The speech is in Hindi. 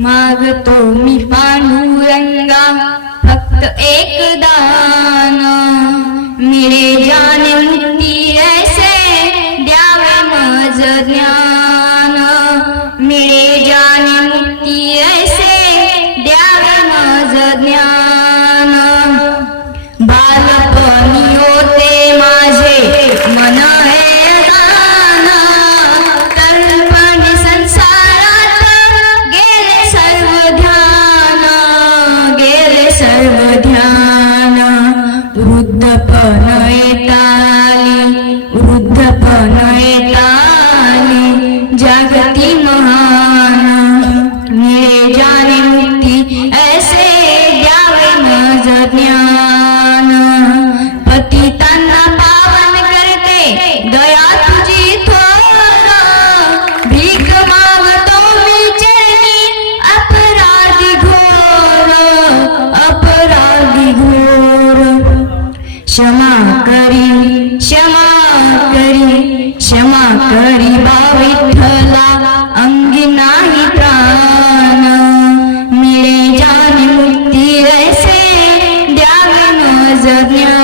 मागतो मी पांडुरंगा फक्त एक दान. मिळे जाणे मुक्ती ऐसे द्यावे माझ ज्ञान. मिळे जाने वृद्धपण येताली वृद्धपण येताली जागती महान। मिळे जाणे मुक्ती ऐसे द्यावे मज ज्ञान क्षमा करी क्षमा करी क्षमा करी बाविठला अंगी नाही प्राण. मिले जाने मुक्ति ऐसे, द्यावे न जज्ञा